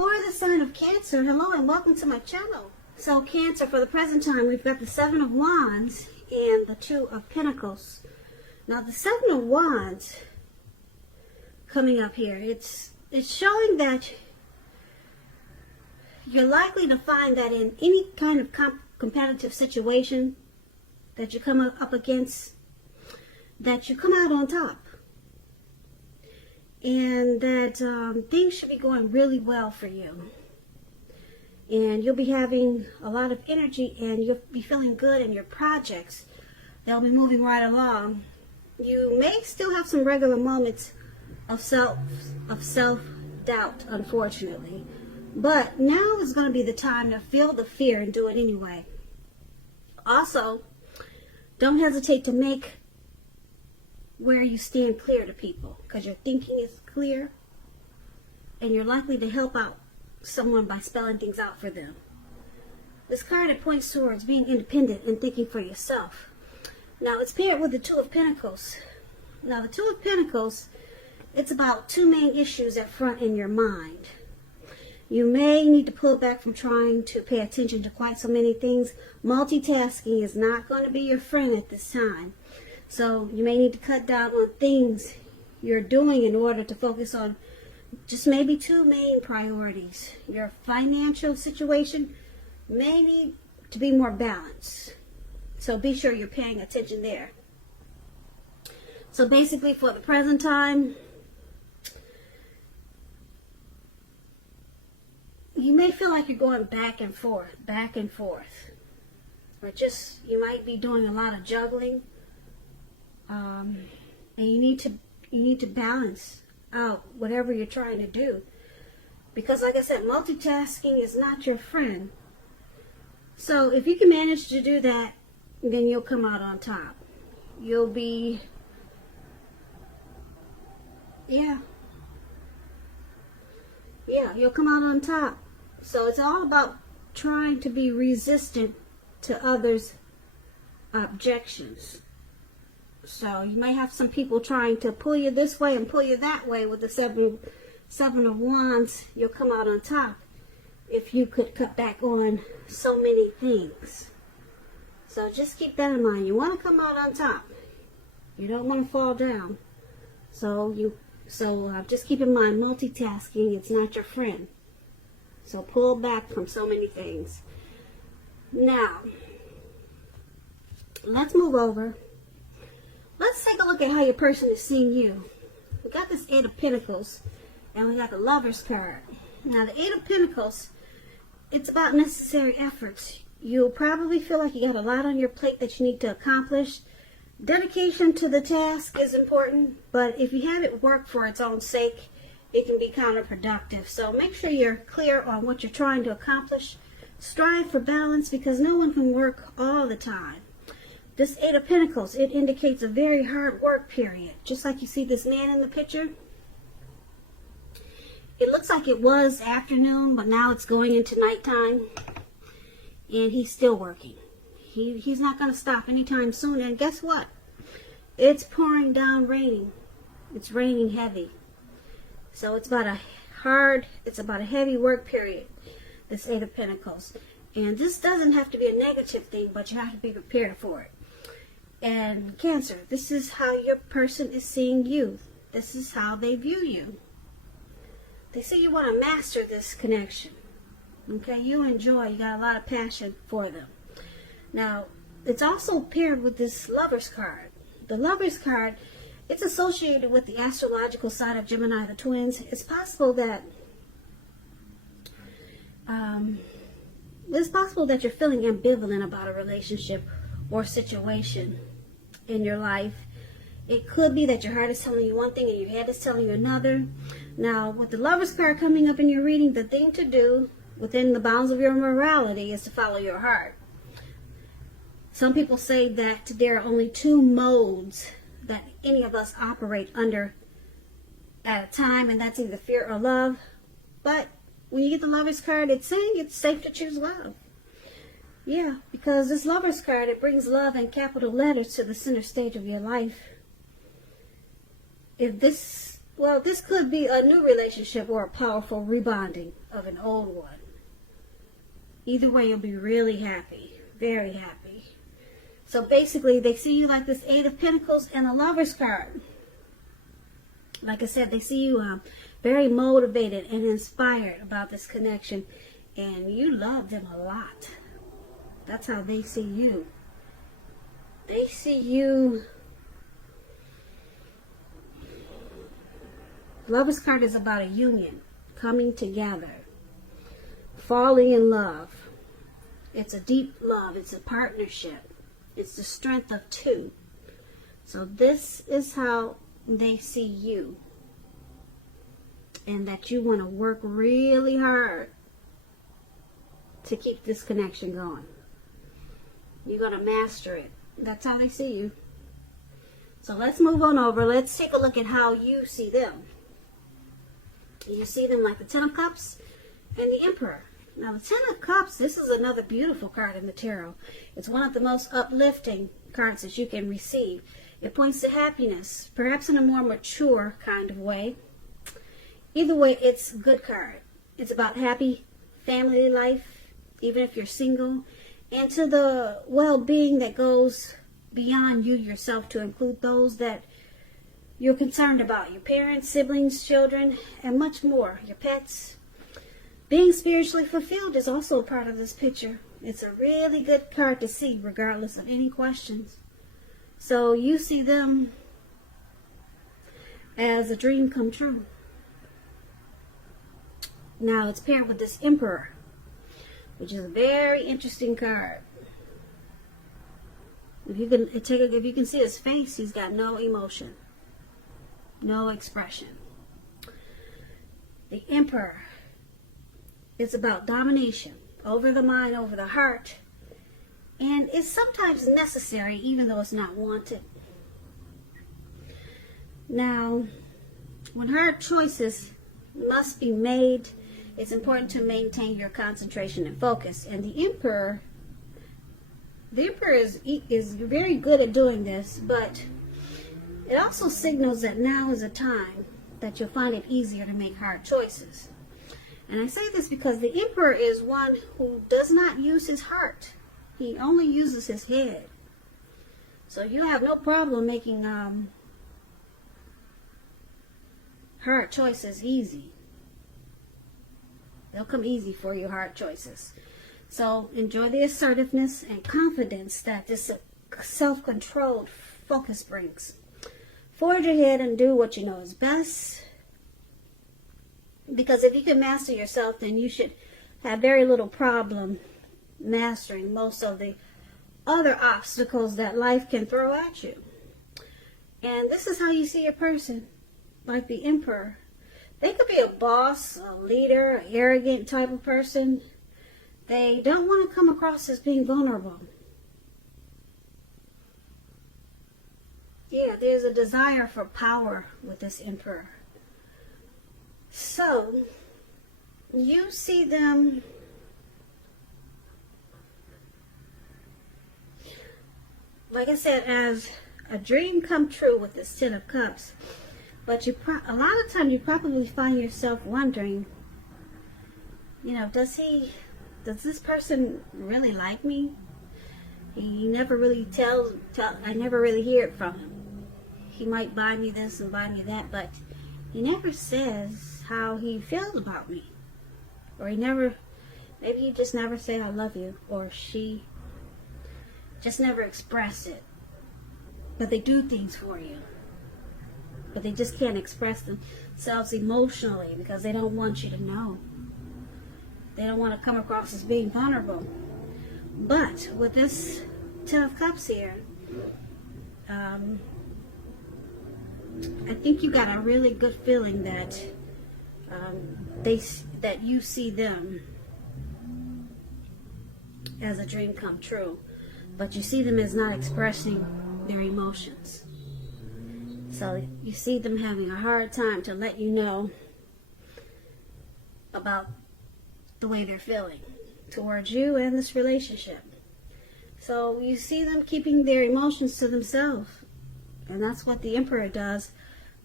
For the sign of Cancer, hello and welcome to my channel. So Cancer, for the present time, we've got the Seven of Wands and the Two of Pentacles. Now the Seven of Wands coming up here, it's showing that you're likely to find that in any kind of competitive situation that you come up against, that you come out on top. And that things should be going really well for you. And you'll be having a lot of energy and you'll be feeling good in your projects. They'll be moving right along. You may still have some regular moments of self-doubt, unfortunately. But now is going to be the time to feel the fear and do it anyway. Also, don't hesitate to make where you stand clear to people, because your thinking is clear and you're likely to help out someone by spelling things out for them. This card, it points towards being independent and thinking for yourself. Now it's paired with the Two of Pentacles. Now the Two of Pentacles, it's about two main issues at front in your mind. You may need to pull back from trying to pay attention to quite so many things. Multitasking is not going to be your friend at this time. So you may need to cut down on things you're doing in order to focus on just maybe two main priorities. Your financial situation may need to be more balanced. So be sure you're paying attention there. So basically for the present time, you may feel like you're going back and forth. Or just, you might be doing a lot of juggling. And you need to balance out whatever you're trying to do, because like I said, multitasking is not your friend. So if you can manage to do that, then you'll come out on top. You'll come out on top. So it's all about trying to be resistant to others' objections. So you may have some people trying to pull you this way and pull you that way. With the Seven of Wands, you'll come out on top if you could cut back on so many things. So just keep that in mind. You want to come out on top. You don't want to fall down. So just keep in mind, multitasking, it's not your friend. So pull back from so many things. Now, let's move over. Let's take a look at how your person is seeing you. We got this Eight of Pentacles, and we got the Lover's card. Now, the Eight of Pentacles, it's about necessary efforts. You'll probably feel like you got a lot on your plate that you need to accomplish. Dedication to the task is important, but if you have it work for its own sake, it can be counterproductive. So make sure you're clear on what you're trying to accomplish. Strive for balance, because no one can work all the time. This Eight of Pentacles, it indicates a very hard work period. Just like you see this man in the picture. It looks like it was afternoon, but now it's going into nighttime. And he's still working. He's not going to stop anytime soon. And guess what? It's pouring down raining. It's raining heavy. So it's about a heavy work period, this Eight of Pentacles. And this doesn't have to be a negative thing, but you have to be prepared for it. And Cancer, this is how your person is seeing you. This is how they view you. They say you want to master this connection. Okay, you enjoy, you got a lot of passion for them. Now, it's also paired with this Lover's card. The Lover's card, it's associated with the astrological sign of Gemini, the twins. It's possible that you're feeling ambivalent about a relationship or situation in your life. It could be that your heart is telling you one thing and your head is telling you another. Now, with the Lover's card coming up in your reading, the thing to do within the bounds of your morality is to follow your heart. Some people say that there are only two modes that any of us operate under at a time, and that's either fear or love. But when you get the Lover's card, it's saying it's safe to choose love. Yeah, because this Lover's card, it brings love in capital letters to the center stage of your life. If this Well, this could be a new relationship or a powerful rebonding of an old one. Either way, you'll be really happy, very happy. So basically, they see you like this Eight of Pentacles and a Lover's card. Like I said, they see you very motivated and inspired about this connection, and you love them a lot. That's how they see you. They see you. Lover's card is about a union, coming together, falling in love. It's a deep love. It's a partnership. It's the strength of two. So this is how they see you. And that you want to work really hard to keep this connection going. You're going to master it. That's how they see you. So let's move on over. Let's take a look at how you see them. You see them like the Ten of Cups and the Emperor. Now the Ten of Cups, this is another beautiful card in the tarot. It's one of the most uplifting cards that you can receive. It points to happiness, perhaps in a more mature kind of way. Either way, it's a good card. It's about happy family life, even if you're single, and to the well-being that goes beyond you yourself to include those that you're concerned about, your parents, siblings, children, and much more, your pets. Being spiritually fulfilled is also a part of this picture. It's a really good card to see regardless of any questions. So you see them as a dream come true. Now it's paired with this Emperor, which is a very interesting card. If you can see his face, he's got no emotion, no expression. The Emperor is about domination over the mind, over the heart, and it's sometimes necessary even though it's not wanted. Now, when hard choices must be made, it's important to maintain your concentration and focus. And the Emperor is very good at doing this, but it also signals that now is a time that you'll find it easier to make hard choices. And I say this because the Emperor is one who does not use his heart. He only uses his head. So you have no problem making hard choices easy. They'll come easy for you, hard choices. So enjoy the assertiveness and confidence that this self-controlled focus brings. Forge ahead and do what you know is best. Because if you can master yourself, then you should have very little problem mastering most of the other obstacles that life can throw at you. And this is how you see a person, like the Emperor. They could be a boss, a leader, an arrogant type of person. They don't want to come across as being vulnerable. Yeah, there's a desire for power with this Emperor. So, you see them like I said, as a dream come true with this Ten of Cups. But a lot of times you probably find yourself wondering, you know, does this person really like me? He never really I never really hear it from him. He might buy me this and buy me that, but he never says how he feels about me. Or maybe he just never say I love you, or she just never express it. But they do things for you. But they just can't express themselves emotionally because they don't want you to know. They don't want to come across as being vulnerable. But with this Ten of Cups here, I think you got a really good feeling that that you see them as a dream come true, but you see them as not expressing their emotions. So you see them having a hard time to let you know about the way they're feeling towards you and this relationship. So you see them keeping their emotions to themselves. And that's what the Emperor does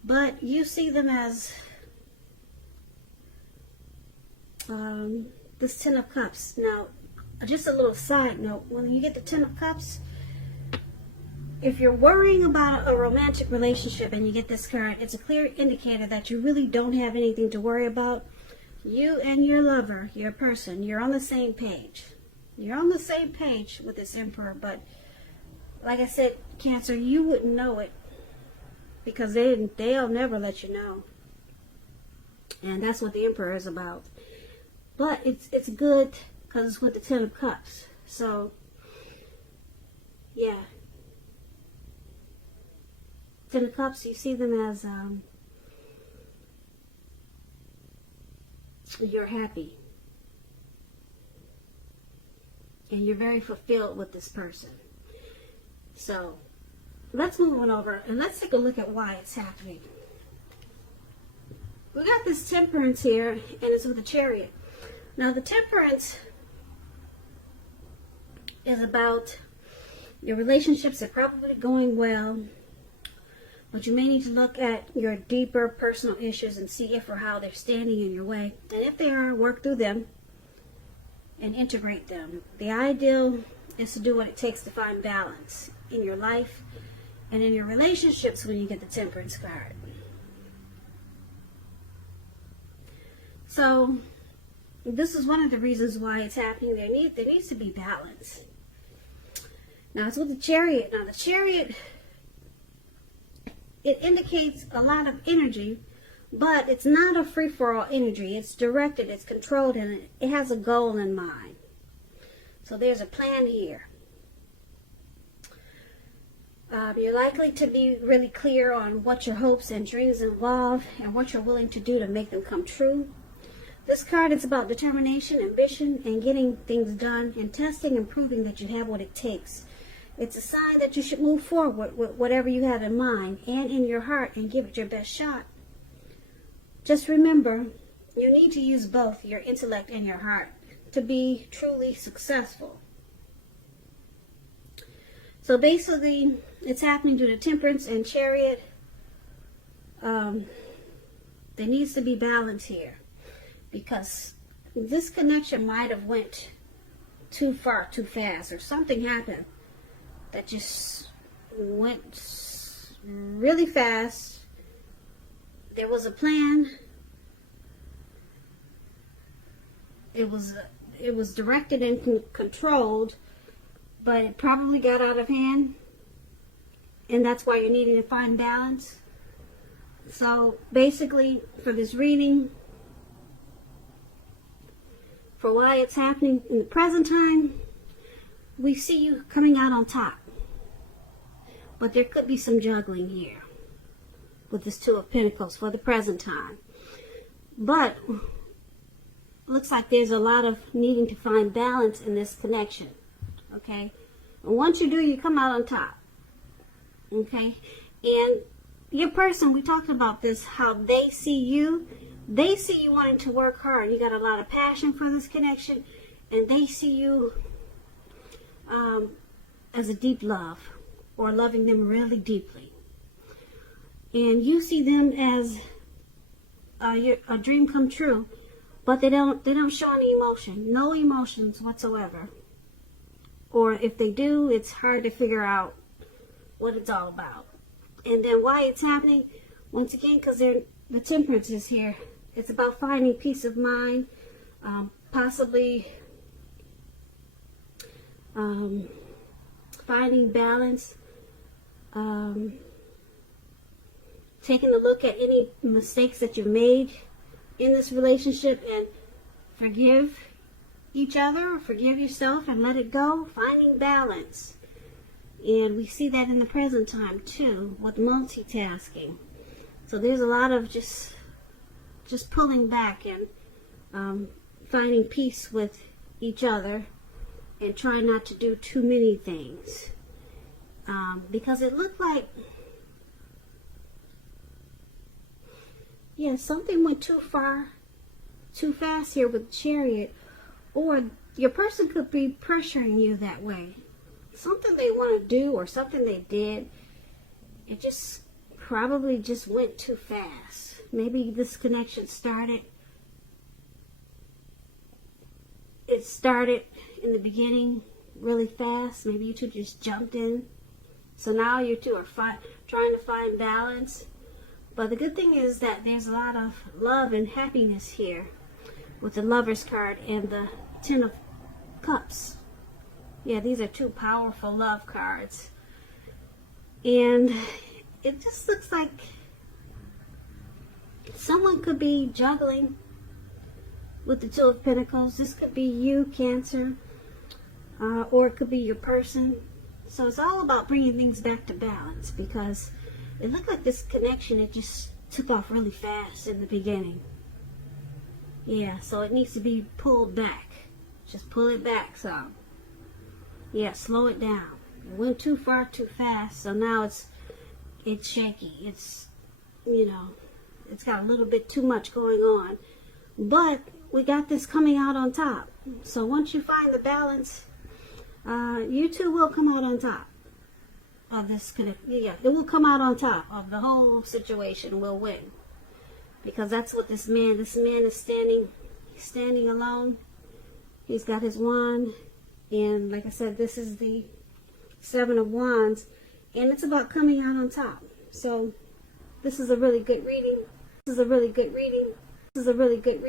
But you see them as this Ten of Cups. Now, just a little side note, when you get the Ten of Cups, if you're worrying about a romantic relationship and you get this card, it's a clear indicator that you really don't have anything to worry about. You and your lover, your person, you're on the same page. You're on the same page with this Emperor, but like I said, Cancer, you wouldn't know it because they'll never let you know. And that's what the Emperor is about. But it's good because it's with the Ten of Cups. So, yeah. Ten of Cups, you see them as you're happy. And you're very fulfilled with this person. So, let's move on over and let's take a look at why it's happening. We got this Temperance here, and it's with the Chariot. Now, the Temperance is about your relationships are probably going well, but you may need to look at your deeper personal issues and see if or how they're standing in your way. And if they are, work through them and integrate them. The ideal is to do what it takes to find balance in your life and in your relationships when you get the Temperance card. So, this is one of the reasons why it's happening. There needs to be balance. Now, it's with the Chariot. Now, the Chariot, it indicates a lot of energy, but it's not a free-for-all energy. It's directed, it's controlled, and it has a goal in mind. So there's a plan here. You're likely to be really clear on what your hopes and dreams involve and what you're willing to do to make them come true. This card is about determination, ambition, and getting things done, and testing and proving that you have what it takes. It's a sign that you should move forward with whatever you have in mind and in your heart and give it your best shot. Just remember, you need to use both your intellect and your heart to be truly successful. So basically, it's happening to the Temperance and Chariot. There needs to be balance here, because this connection might have went too far, too fast, or something happened that just went really fast. There was a plan. It was directed and controlled, but it probably got out of hand, and that's why you're needing to find balance. So basically, for this reading, for why it's happening in the present time, we see you coming out on top. But there could be some juggling here with this Two of Pentacles for the present time. But looks like there's a lot of needing to find balance in this connection. Okay? And once you do, you come out on top. Okay? And your person, we talked about this, how they see you. They see you wanting to work hard. You got a lot of passion for this connection. And they see you as a deep love, or loving them really deeply. And you see them as a dream come true, but they don't show any emotion, no emotions whatsoever. Or if they do, it's hard to figure out what it's all about. And then why it's happening, once again, because the Temperance is here. It's about finding peace of mind, possibly finding balance, taking a look at any mistakes that you've made in this relationship and forgive each other, forgive yourself and let it go, finding balance. And we see that in the present time too, with multitasking. So there's a lot of just pulling back and finding peace with each other and trying not to do too many things. Because it looked like, yeah, something went too far, too fast here with the Chariot. Or your person could be pressuring you that way. Something they want to do or something they did, it just probably just went too fast. Maybe this connection started in the beginning really fast. Maybe you two just jumped in. So now you two are trying to find balance. But the good thing is that there's a lot of love and happiness here with the Lover's card and the Ten of Cups. Yeah, these are two powerful love cards. And it just looks like someone could be juggling with the Two of Pentacles. This could be you, Cancer, or it could be your person. So it's all about bringing things back to balance, because it looked like this connection, it just took off really fast in the beginning. Yeah, so it needs to be pulled back. Just pull it back some. Yeah, slow it down. It went too far too fast, so now it's shaky. It's, you know, it's got a little bit too much going on. But we got this coming out on top. So once you find the balance, you two will come out on top of this connect. Yeah, it will come out on top of the whole situation. Will win, because that's what this man is standing. He's standing alone. He's got his wand, and like I said, this is the Seven of Wands, and it's about coming out on top. So this is a really good reading. This is a really good reading.